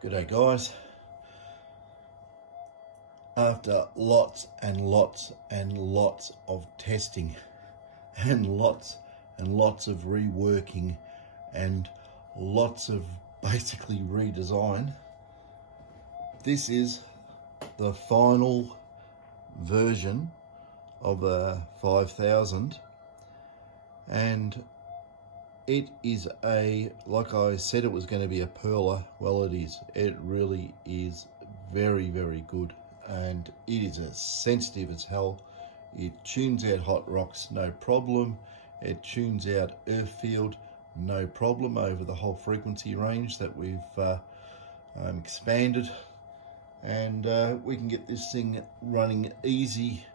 G'day guys. After lots and lots and lots of testing and lots of reworking and lots of basically redesign, this is the final version of the 5000, and it is like I said it was going to be a perler. Well, it is. It really is very, very good, and it is as sensitive as hell. It tunes out hot rocks, no problem. It tunes out earth field, no problem, over the whole frequency range that we've expanded, and we can get this thing running easy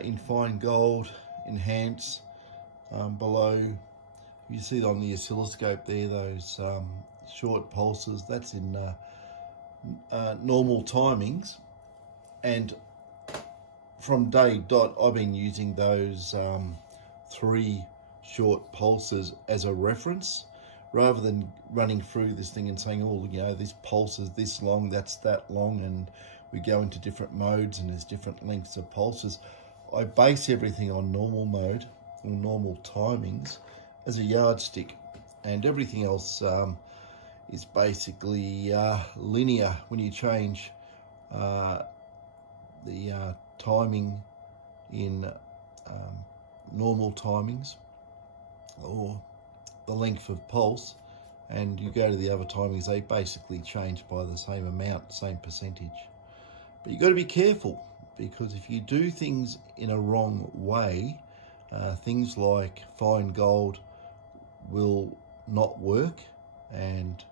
in fine gold, enhance, below. You see on the oscilloscope there, those short pulses, that's in normal timings. And from day dot, I've been using those 3 short pulses as a reference, rather than running through this thing and saying, oh, you know, this pulse is this long, that's that long, and we go into different modes and there's different lengths of pulses. I base everything on normal mode or normal timings as a yardstick, and everything else is basically linear. When you change the timing in normal timings, or the length of pulse, and you go to the other timings, they basically change by the same amount, same percentage. But you've got to be careful, because if you do things in a wrong way, things like fine gold will not work and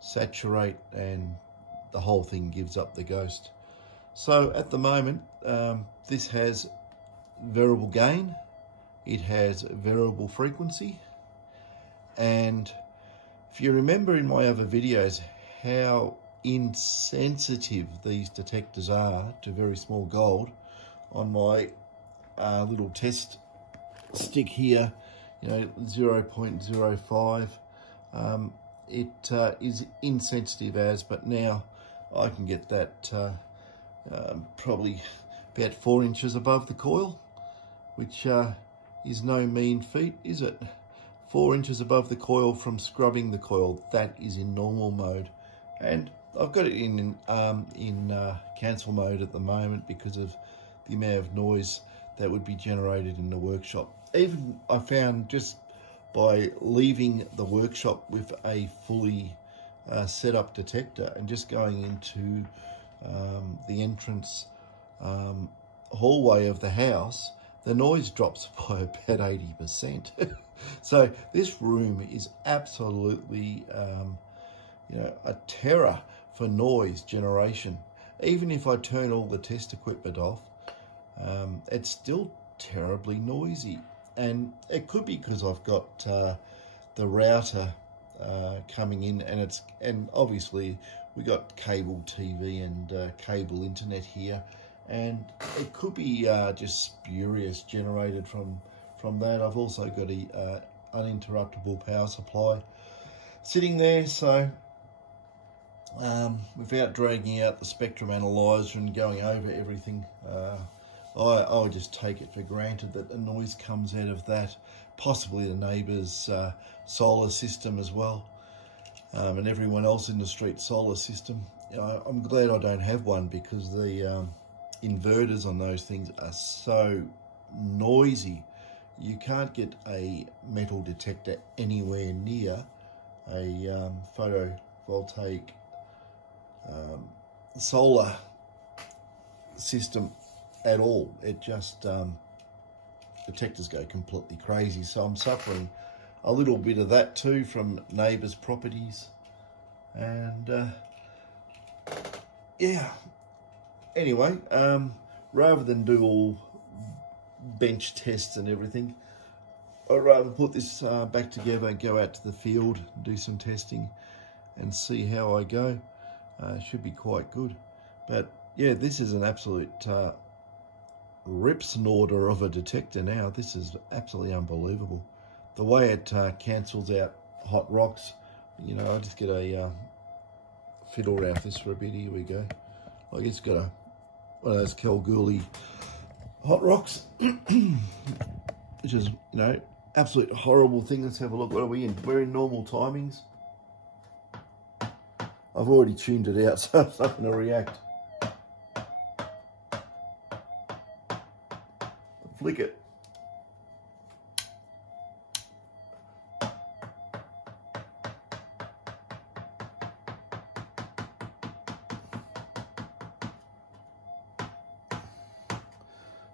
saturate, and the whole thing gives up the ghost. So at the moment, this has variable gain, it has variable frequency, and if you remember in my other videos how insensitive these detectors are to very small gold, on my little test stick here, you know, 0.05, it is insensitive as, but now I can get that probably about 4 inches above the coil, which is no mean feat, is it? 4 inches above the coil from scrubbing the coil. That is in normal mode, and I've got it in cancel mode at the moment because of the amount of noise that would be generated in the workshop. Even I found, just by leaving the workshop with a fully set up detector and just going into the entrance hallway of the house, the noise drops by about 80%. So this room is absolutely you know, a terror for noise generation. Even if I turn all the test equipment off, it's still terribly noisy, and it could be because I've got the router coming in, and obviously we got cable TV and cable internet here, and it could be just spurious generated from that. I've also got a uninterruptible power supply sitting there, so without dragging out the spectrum analyzer and going over everything, I would just take it for granted that the noise comes out of that, possibly the neighbour's solar system as well, and everyone else in the street solar system. I'm glad I don't have one, because the inverters on those things are so noisy. You can't get a metal detector anywhere near a photovoltaic solar system at all. It just detectors go completely crazy. So I'm suffering a little bit of that too from neighbours' properties, and yeah. Anyway, rather than do all bench tests and everything, I'd rather put this back together and go out to the field and do some testing and see how I go. Should be quite good. But yeah, this is an absolute rip snorter of a detector now. This is absolutely unbelievable. The way it cancels out hot rocks, you know, I just get a fiddle around with this for a bit. Here we go. Like it's got one of those Kalgoorlie hot rocks, which is, you know, absolute horrible thing. Let's have a look. What are we in? We're in normal timings. I've already tuned it out, so it's not going to react. Flick it.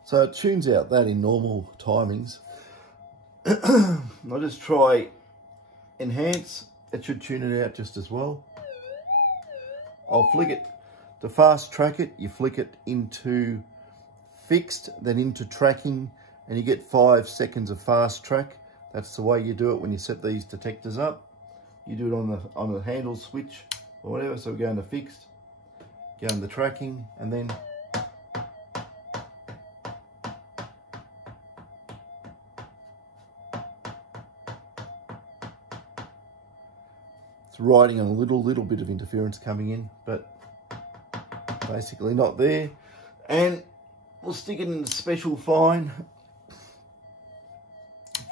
So it tunes out that in normal timings. I'll just try enhance. It should tune it out just as well. I'll flick it. To fast track it, you flick it into fixed, then into tracking, and you get 5 seconds of fast track. That's the way you do it when you set these detectors up. You do it on the handle switch or whatever. So we go into fixed, go into tracking, and then it's riding on a little bit of interference coming in, but basically not there. And we'll stick it in the special fine,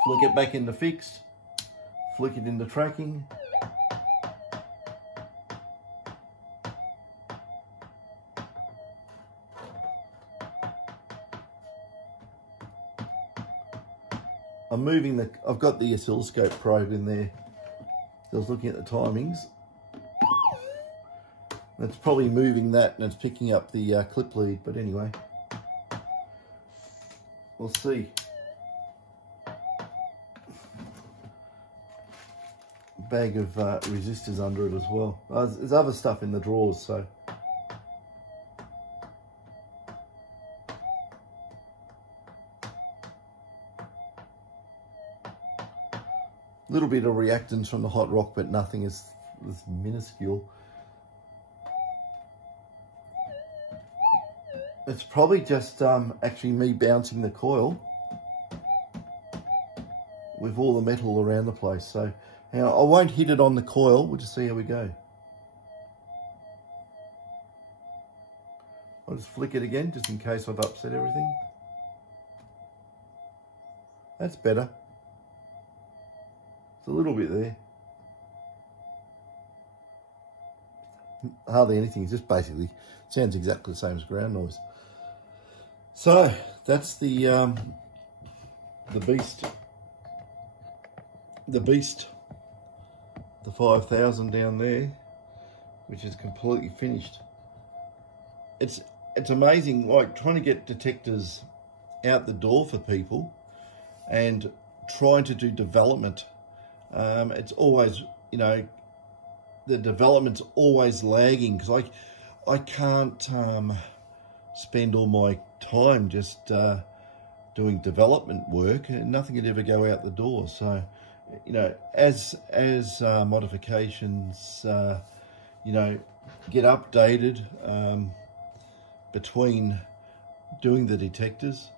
flick it back into fixed, flick it into tracking. I'm moving I've got the oscilloscope probe in there. I was looking at the timings. It's probably moving that and it's picking up the clip lead, but anyway, we'll see. Bag of resistors under it as well. There's other stuff in the drawers, so. Little bit of reactance from the hot rock, but nothing is minuscule. It's probably just actually me bouncing the coil with all the metal around the place. So now I won't hit it on the coil. We'll just see how we go. I'll just flick it again just in case I've upset everything. That's better. It's a little bit there. Hardly anything. It's just basically sounds exactly the same as ground noise. So that's the beast, the 5000 down there, which is completely finished. It's amazing, like trying to get detectors out the door for people and trying to do development. It's always, you know, the development's always lagging because I can't spend all my time just doing development work, and nothing could ever go out the door. So, you know, as modifications, you know, get updated between doing the detectors,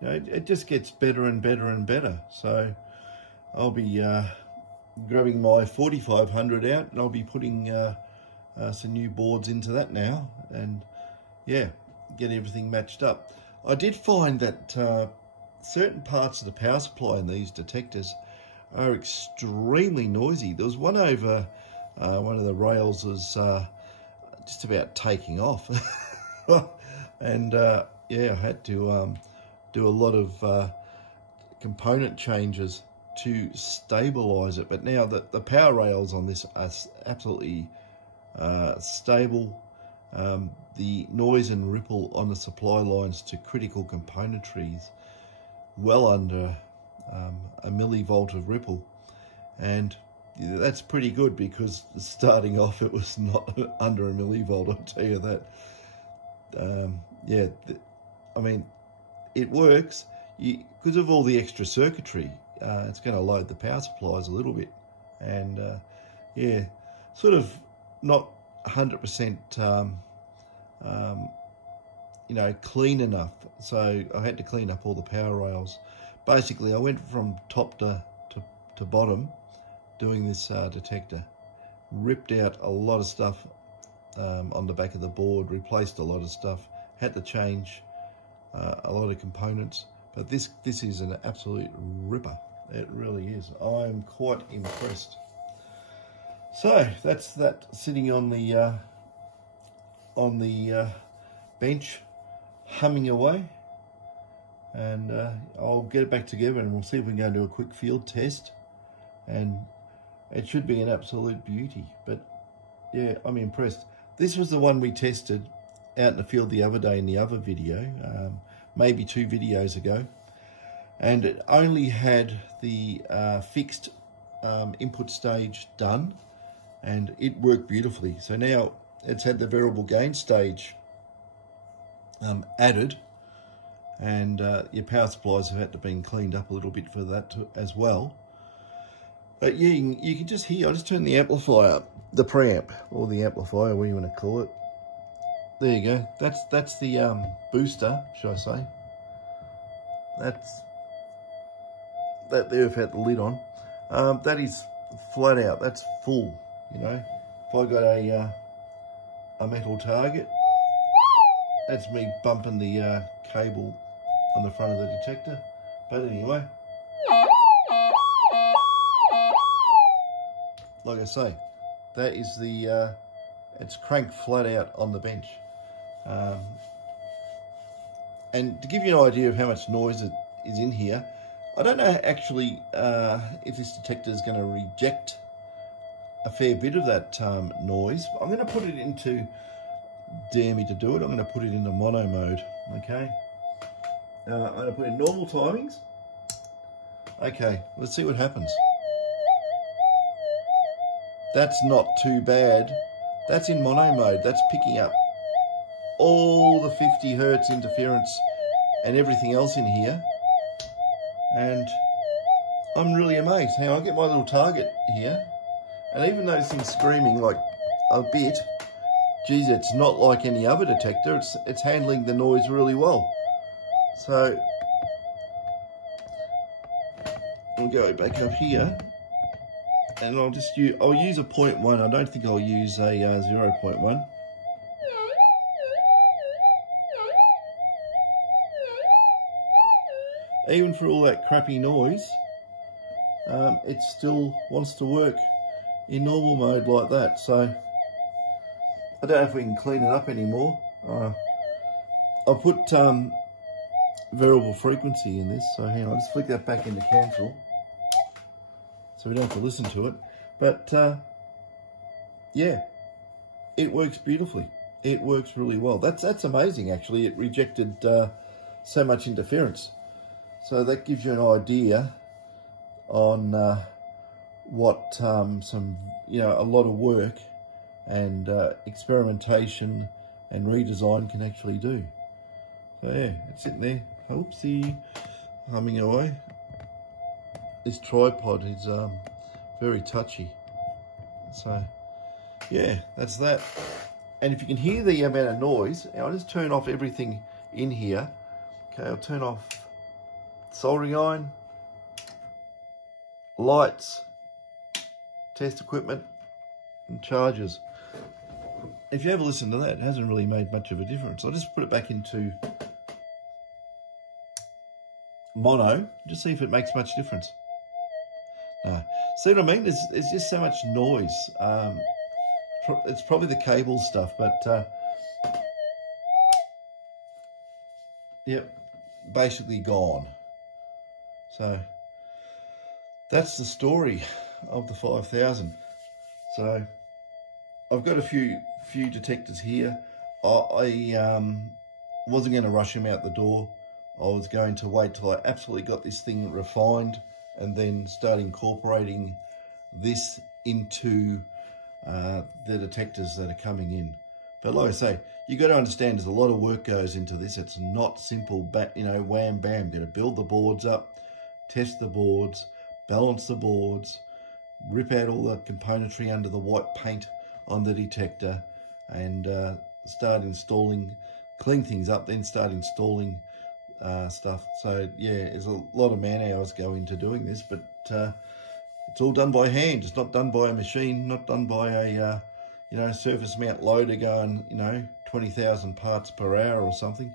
you know, it just gets better and better and better. So I'll be grabbing my 4500 out, and I'll be putting some new boards into that now, and yeah, get everything matched up. I did find that certain parts of the power supply in these detectors are extremely noisy. There was one over one of the rails was just about taking off. And yeah, I had to do a lot of component changes to stabilize it. But now that the power rails on this are absolutely stable, the noise and ripple on the supply lines to critical componentry is well under a millivolt of ripple, and that's pretty good because starting off it was not under a millivolt, I'll tell you that. Yeah, I mean, it works because of all the extra circuitry. It's going to load the power supplies a little bit, and yeah, sort of not 100% you know, clean enough. So I had to clean up all the power rails. Basically, I went from top to bottom doing this detector, ripped out a lot of stuff on the back of the board, replaced a lot of stuff, had to change a lot of components, but this is an absolute ripper. It really is. I'm quite impressed. So that's that sitting on the bench, humming away, and I'll get it back together and we'll see if we can go and do a quick field test, and it should be an absolute beauty. But yeah, I'm impressed. This was the one we tested out in the field the other day in the other video, maybe 2 videos ago, and it only had the fixed input stage done, and it worked beautifully. So now it's had the variable gain stage added, and your power supplies have had to be cleaned up a little bit for that as well. But yeah, you can just hear, I just turned the amplifier up, the preamp, or the amplifier, what do you want to call it. There you go, that's the booster, should I say. That's that there, if I had the lid on. That is flat out, that's full, you know. If I got a metal target, that's me bumping the cable on the front of the detector. But anyway, like I say, that is the, it's cranked flat out on the bench. And to give you an idea of how much noise it is in here, I don't know actually if this detector is going to reject a fair bit of that noise. I'm going to put it into, dare me to do it, I'm going to put it into mono mode, okay? I'm going to put in normal timings. Okay, let's see what happens. That's not too bad. That's in mono mode. That's picking up all the 50 hertz interference and everything else in here. And I'm really amazed. Hang on, I'll get my little target here. And even though this thing's screaming like a bit, geez, it's not like any other detector. It's handling the noise really well. So I'll go back up here, and I'll just use, I'll use a 0.1. I don't think I'll use a 0.1. Even for all that crappy noise, it still wants to work in normal mode like that. So I don't know if we can clean it up anymore. I'll put variable frequency in this, so hang on, I'll just flick that back into cancel so we don't have to listen to it. But yeah, it works beautifully. It works really well. That's amazing actually. It rejected so much interference. So that gives you an idea on what some, you know, a lot of work and experimentation and redesign can actually do. So yeah, it's sitting there, oopsie, humming away. This tripod is very touchy. So yeah, that's that. And if you can hear the amount of noise, I'll just turn off everything in here. Okay, I'll turn off soldering iron, lights, test equipment, and chargers. If you ever listen to that, it hasn't really made much of a difference. I'll just put it back into mono, just see if it makes much difference. No. See what I mean? There's just so much noise. It's probably the cable stuff, but yep, basically gone. So that's the story of the 5000. So I've got a few detectors here. I wasn't going to rush them out the door. I was going to wait till I absolutely got this thing refined and then start incorporating this into the detectors that are coming in. But like I say, you got to understand there's a lot of work goes into this. It's not simple, but you know, wham bam. Got to build the boards up, test the boards, balance the boards, rip out all the componentry under the white paint on the detector, and start installing, clean things up, then start installing stuff. So yeah, there's a lot of man hours go into doing this, but it's all done by hand. It's not done by a machine, not done by a you know, surface mount loader going, you know, 20,000 parts per hour or something.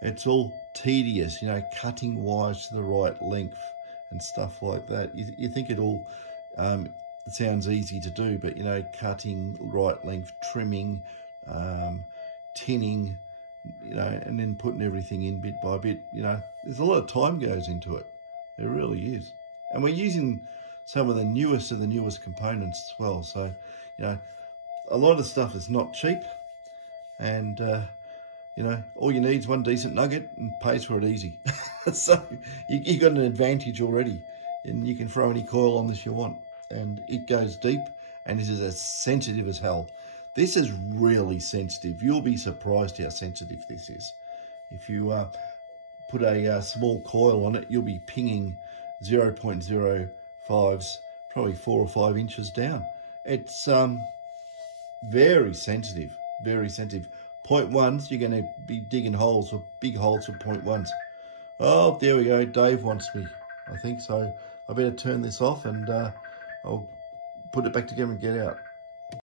It's all tedious, you know, cutting wires to the right length and stuff like that. You think it all it sounds easy to do, but, you know, cutting right length, trimming, tinning, you know, and then putting everything in bit by bit, you know, there's a lot of time goes into it. There really is. And we're using some of the newest components as well. So, you know, a lot of stuff is not cheap, and, you know, all you need is one decent nugget and pays for it easy. So you got an advantage already, and you can throw any coil on this you want, and it goes deep, and this is as sensitive as hell. This is really sensitive. You'll be surprised how sensitive this is. If you put a small coil on it, you'll be pinging 0.05s, probably 4 or 5 inches down. It's very sensitive, very sensitive. 0.1s, you're going to be digging holes, or big holes with 0.1s. Oh, there we go. Dave wants me, I think. So I better turn this off, and I'll put it back together and get out.